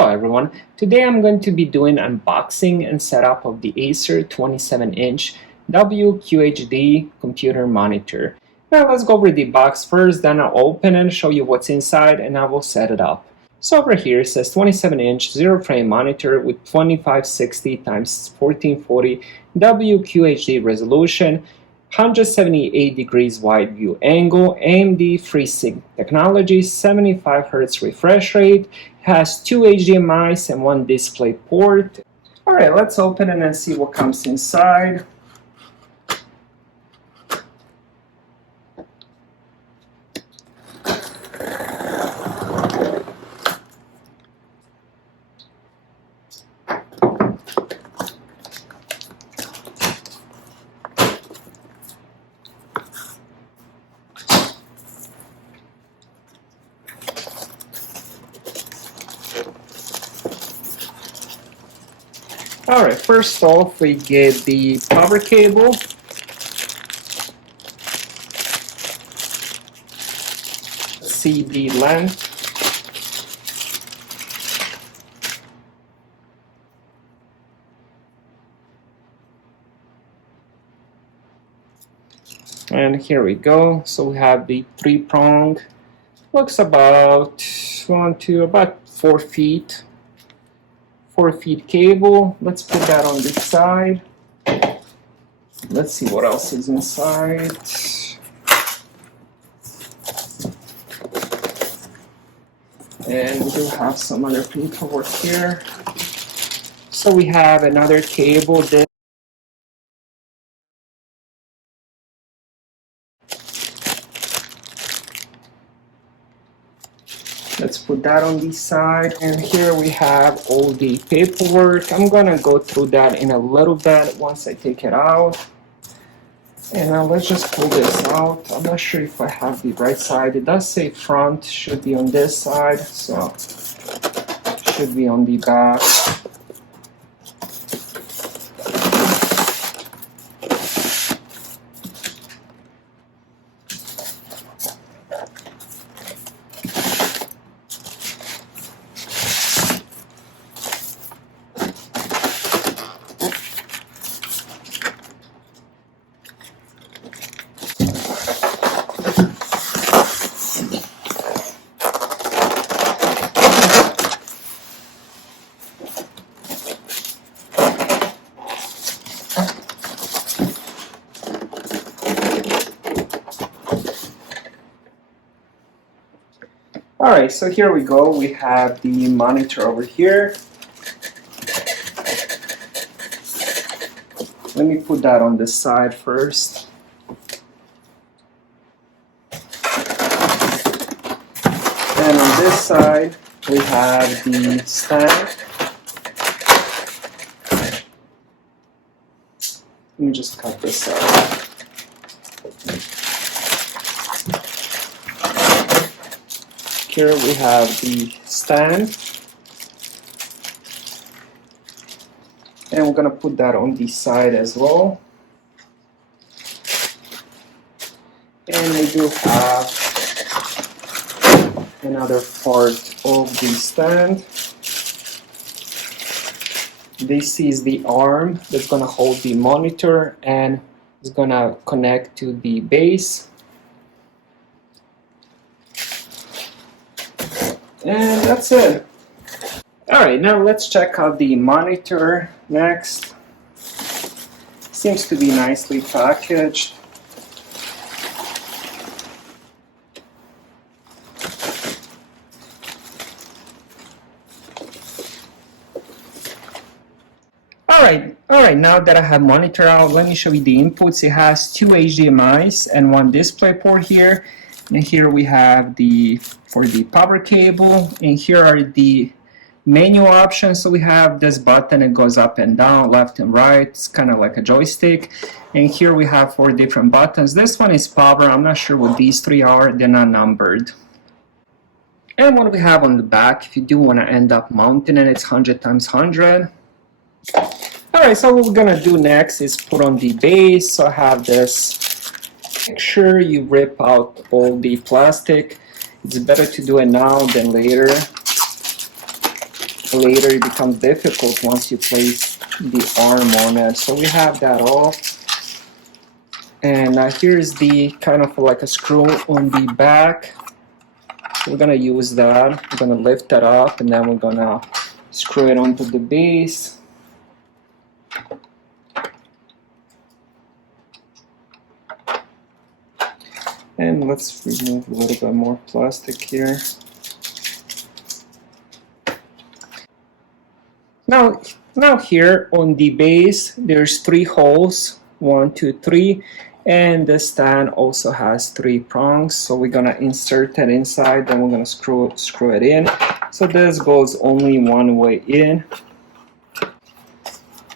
Hello everyone, today I'm going to be doing unboxing and setup of the Acer 27-inch WQHD computer monitor. Now let's go over the box first, then I'll open and show you what's inside and I will set it up. So over here it says 27-inch zero-frame monitor with 2560 x 1440 WQHD resolution, 178 degrees wide view angle, AMD FreeSync technology, 75 Hz refresh rate, has 2 HDMIs and 1 display port. Alright, let's open it and see what comes inside. Alright, first off we get the power cable. See the length. And here we go. So we have the 3-prong. Looks about 4 feet. 4 feet cable. Let's put that on the side. Let's see what else is inside. And we do have some other paperwork here. So we have another cable. Let's put that on the side, and here we have all the paperwork. I'm gonna go through that in a little bit once I take it out. And now let's just pull this out. I'm not sure if I have the right side. It does say front, should be on this side, so should be on the back. Alright, so here we go. We have the monitor over here. Let me put that on this side first. And on this side, we have the stand. Let me just cut this out. Here we have the stand, and we're going to put that on the side as well. And we do have another part of the stand. This is the arm that's going to hold the monitor and is going to connect to the base. And that's it. Alright, now let's check out the monitor next. Seems to be nicely packaged. Alright, now that I have monitor out, let me show you the inputs. It has 2 HDMIs and 1 display port here. And here we have for the power cable, and here are the menu options. So we have this button, it goes up and down, left and right. It's kind of like a joystick. And here we have 4 different buttons. This one is power. I'm not sure what these 3 are. They're not numbered. And what we have on the back, if you do want to end up mounting it, it's 100 x 100. Alright, so what we're gonna do next is put on the base. So I have this. Make sure you rip out all the plastic. It's better to do it now than later. later it becomes difficult once you place the arm on it. So we have that all. And here's the kind of like a screw on the back. We're gonna use that. We're gonna lift that up and then we're gonna screw it onto the base. And let's remove a little bit more plastic here. Now here on the base, there's 3 holes, 1, 2, 3, and the stand also has 3 prongs. So we're gonna insert that inside, then we're gonna screw it in. So this goes only one way in.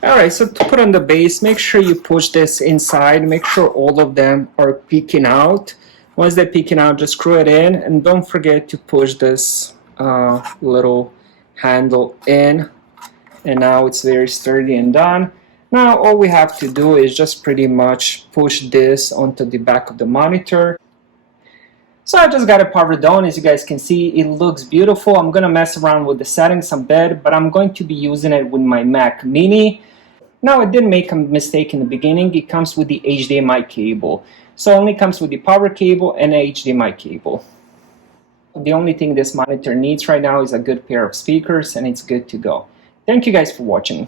Alright, so to put on the base, make sure you push this inside, make sure all of them are peeking out. Once they're peeking out, just screw it in, and don't forget to push this little handle in. And now it's very sturdy and done. Now all we have to do is just pretty much push this onto the back of the monitor. So I just got it powered on. As you guys can see, it looks beautiful. I'm gonna mess around with the settings a bit, but I'm going to be using it with my Mac Mini. Now I did make a mistake in the beginning. It comes with the HDMI cable. So it only comes with the power cable and a HDMI cable. The only thing this monitor needs right now is a good pair of speakers, and it's good to go. Thank you guys for watching.